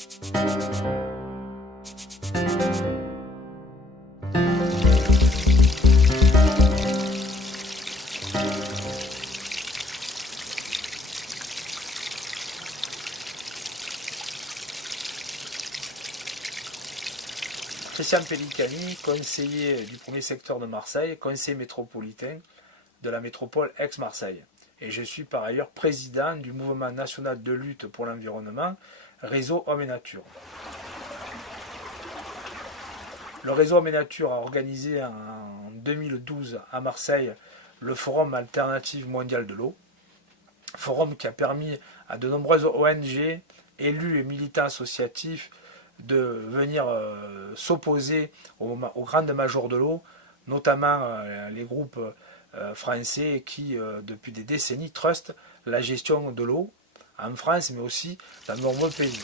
Christian Pellicani, conseiller du premier secteur de Marseille, conseiller métropolitain de la métropole Aix-Marseille. Et je suis par ailleurs président du mouvement national de lutte pour l'environnement, Réseau Hommes et Nature. Le Réseau Hommes et Nature a organisé en 2012 à Marseille le Forum Alternative Mondiale de l'eau, forum qui a permis à de nombreuses ONG, élus et militants associatifs de venir s'opposer aux grandes majors de l'eau, notamment les groupes français qui, depuis des décennies, trustent la gestion de l'eau en France, mais aussi dans de nombreux pays.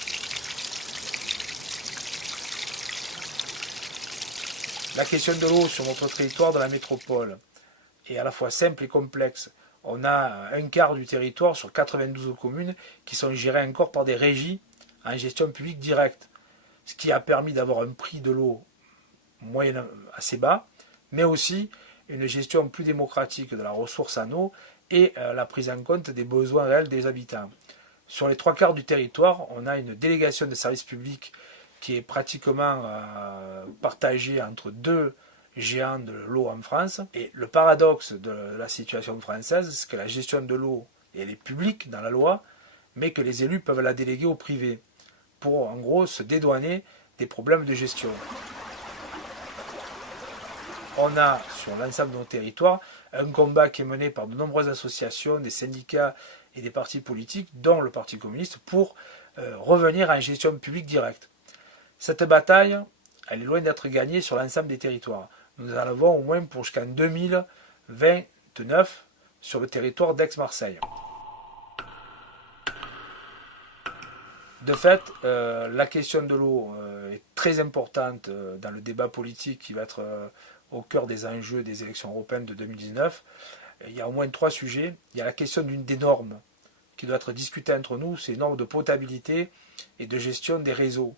La question de l'eau sur notre territoire de la métropole est à la fois simple et complexe. On a un quart du territoire sur 92 communes qui sont gérées encore par des régies en gestion publique directe, ce qui a permis d'avoir un prix de l'eau moyen assez bas, mais aussi une gestion plus démocratique de la ressource en eau et la prise en compte des besoins réels des habitants. Sur les 3/4 du territoire, on a une délégation de services publics qui est pratiquement partagée entre deux géants de l'eau en France. Et le paradoxe de la situation française, c'est que la gestion de l'eau, elle est publique dans la loi, mais que les élus peuvent la déléguer au privé, pour en gros se dédouaner des problèmes de gestion. On a sur l'ensemble de nos territoires un combat qui est mené par de nombreuses associations, des syndicats et des partis politiques, dont le Parti communiste, pour revenir à une gestion publique directe. Cette bataille, elle est loin d'être gagnée sur l'ensemble des territoires. Nous en avons au moins pour jusqu'en 2029 sur le territoire d'Aix-Marseille. De fait, la question de l'eau est très importante dans le débat politique qui va être au cœur des enjeux des élections européennes de 2019. Il y a au moins 3 sujets. Il y a la question d'une des normes qui doit être discutée entre nous, c'est les normes de potabilité et de gestion des réseaux,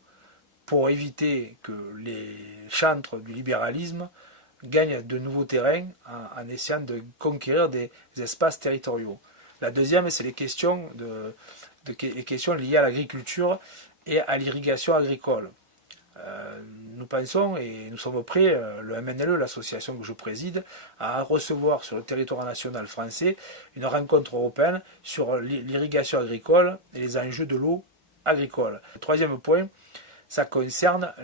pour éviter que les chantres du libéralisme gagnent de nouveaux terrains en essayant de conquérir des espaces territoriaux. La deuxième, c'est les questions liées à l'agriculture et à l'irrigation agricole. Nous pensons et nous sommes prêts, le MNLE, l'association que je préside, à recevoir sur le territoire national français une rencontre européenne sur l'irrigation agricole et les enjeux de l'eau agricole. Le troisième point, ça concerne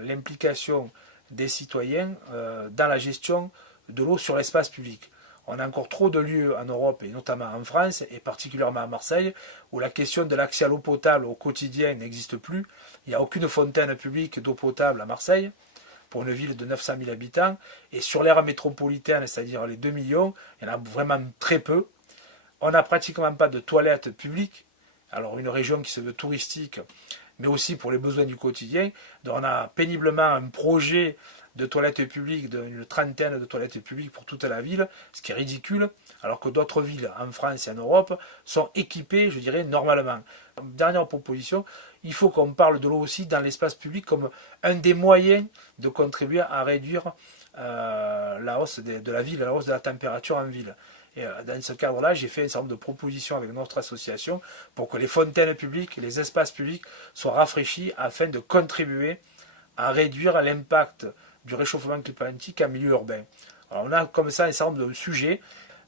l'implication des citoyens dans la gestion de l'eau sur l'espace public. On a encore trop de lieux en Europe, et notamment en France, et particulièrement à Marseille, où la question de l'accès à l'eau potable au quotidien n'existe plus. Il n'y a aucune fontaine publique d'eau potable à Marseille, pour une ville de 900 000 habitants. Et sur l'aire métropolitaine, c'est-à-dire les 2 millions, il y en a vraiment très peu. On n'a pratiquement pas de toilettes publiques. Alors une région qui se veut touristique, mais aussi pour les besoins du quotidien. Donc on a péniblement un projet de toilettes publiques, d'une trentaine de toilettes publiques pour toute la ville, ce qui est ridicule, alors que d'autres villes en France et en Europe sont équipées, je dirais, normalement. Dernière proposition, il faut qu'on parle de l'eau aussi dans l'espace public comme un des moyens de contribuer à réduire la hausse de la ville, la hausse de la température en ville. Et dans ce cadre-là, j'ai fait un certain nombre de propositions avec notre association pour que les fontaines publiques, les espaces publics soient rafraîchis afin de contribuer à réduire l'impact du réchauffement climatique en milieu urbain. Alors on a comme ça un certain nombre de sujets.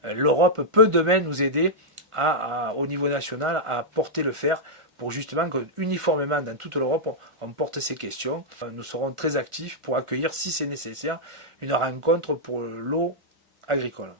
L'Europe peut demain nous aider au niveau national à porter le fer pour justement que uniformément dans toute l'Europe on porte ces questions. Nous serons très actifs pour accueillir, si c'est nécessaire, une rencontre pour l'eau agricole.